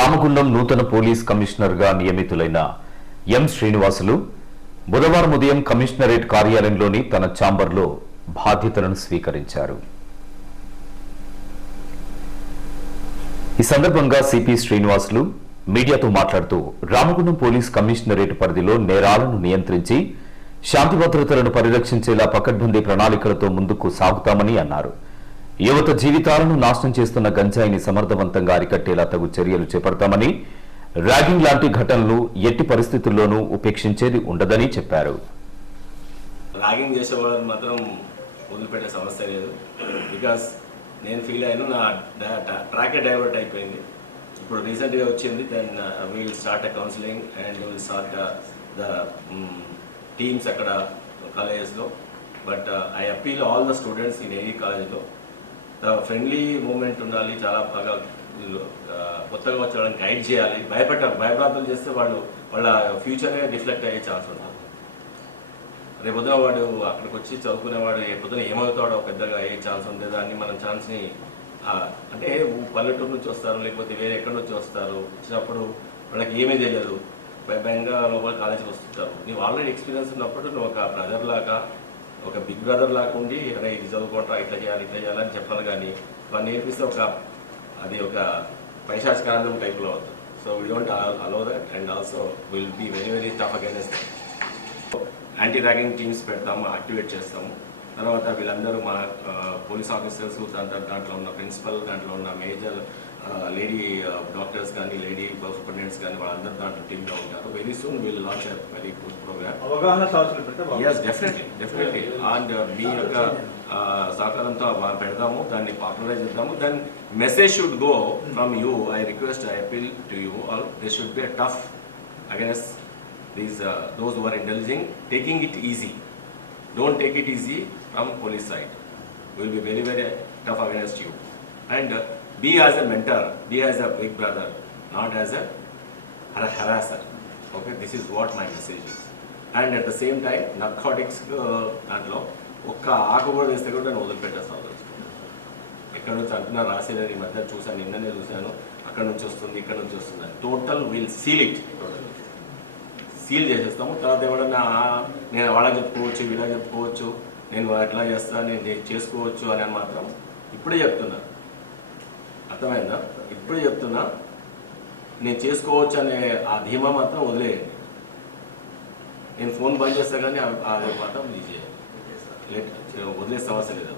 రామగుండం నూతన పోలీస్ కమిషనర్గా నియమితులైన ఎం శ్రీనివాసులు బుధవారం ఉదయం కమిషనరేట్ కార్యాలయంలోని తన ఛాంబర్లో బాధ్యతలను స్వీకరించారు. ఈ సందర్భంగా సిపి శ్రీనివాసులు మీడియాతో మాట్లాడుతూ రామగుండం పోలీస్ కమిషనరేట్ పరిధిలో నేరాలను నియంత్రించి శాంతి భద్రతలను పరిరక్షించేలా పకడ్బందీ ప్రణాళికలతో ముందుకు సాగుతామని అన్నారు. యువత జీవితాలను నాశనం చేస్తున్న గంజాయిని సమర్థవంతంగా అరికట్టేలా తగు చర్యలు చేపడతామని ర్యాగింగ్ లాంటి ఘటనలు ఎట్టి పరిస్థితుల్లోనూ ఉపేక్షించేది ఉండదని చెప్పారు. ర్యాగింగ్ చేసే వాళ్ళని మాత్రం వదిలిపెట్టే సమస్య లేదు. బికాస్ నేను ఫీల్ అయ్యాను నా ట్రాకే డైవర్ట్ అయిపోయింది. ఇప్పుడు రీసెంట్గా వచ్చింది then will start a counselling and will start the teams అక్కడ కాలేజెస్లో but I appeal all the students in any కాలేజ్లో ఫ్రెండ్లీ మూమెంట్ ఉండాలి చాలా బాగా కొత్తగా వచ్చే గైడ్ చేయాలి. భయపెట్ట భయభ్రాంతులు చేస్తే వాళ్ళు వాళ్ళ ఫ్యూచరే రిఫ్లెక్ట్ అయ్యే ఛాన్స్ ఉంటుంది. రేపు పొద్దున వాడు అక్కడికి వచ్చి చదువుకునేవాడు రేపు పొద్దున ఏమవుతాడో పెద్దగా అయ్యే ఛాన్స్ ఉంది దాన్ని మనం ఛాన్స్ని అంటే పల్లెటూరు నుంచి వస్తారు లేకపోతే వేరే ఎక్కడి నుంచి వస్తారు వచ్చినప్పుడు వాళ్ళకి ఏమీ తెలియదు. భయ- భయంగా లోపల కాలేజీకి వస్తుంటారు. నీవు ఆల్రెడీ ఎక్స్పీరియన్స్ ఉన్నప్పుడు నువ్వు ఒక బ్రదర్ లాగా ఒక బిగ్ బ్రదర్ లాగా ఉండి అరే ఇది చదువుకుంటా ఇట్లా చేయాలి ఇట్లా చేయాలని చెప్పాలి కానీ వాళ్ళు నేర్పిస్తే ఒక అది ఒక పైశాచికానందం టైప్లో అవుతుంది. So we don't allow that and also will be very very tough against anti ragging teams పెడతాము యాక్టివేట్ చేస్తాము. తర్వాత వీళ్ళందరూ మా పోలీస్ ఆఫీసర్స్ దాంట్లో దాంట్లో ఉన్న ప్రిన్సిపల్ దాంట్లో ఉన్న మేజర్ లేడీ డాక్టర్స్ కానీ లేడీ సూపరింటెండెంట్స్ కానీ వాళ్ళందరూ దాంట్లో టీంలో ఉంటారు. Very soon will launch very good programme అవగాహన సదస్సులు పెడితే బాగుంటుంది. ఎస్ డెఫినెట్లీ డెఫినెట్లీ అండ్ మీ యొక్క ఆ, సహకారంతో బా- పెడదాము దాన్ని పాపులరైజ్ చేద్దాము. Then message should go from you I request I appeal to you all this should be tough against these those who are indulging taking it easy don't take it easy from police side will be very very tough against you and be as a mentor be as a big brother not as harasser. Okay, this is what my message is. And at the same time narcotics దాంట్లో ఒక్క ఆకు కూడా వేస్తే కూడా నేను వదిలిపెట్టేస్తాను ఎక్కడ నుంచి అంటున్నా రాసేదని ఈ మధ్య చూసాను నిన్ననే చూశాను. అక్కడ నుంచి వస్తుంది ఇక్కడ నుంచి వస్తుంది total will seal it seal చేసేస్తాము. తర్వాత ఎవడన్నా "ఆ, నేను వాళ్ళకి చెప్పుకోవచ్చు వీళ్ళకి చెప్పుకోవచ్చు నేను ఎట్లా చేస్తా నేను చేసుకోవచ్చు అని అని మాత్రం ఇప్పుడే చెప్తున్నా అర్థమైందా? ఇప్పుడు చెప్తున్నా నేను చేసుకోవచ్చు అనే ఆ ధీమా మాత్రం వదిలేయండి నేను ఫోన్ బంద్ చేస్తా కానీ ఆ- అది మాత్రం ఇది చేయండి లేట్ వదిలే సమస్య లేదు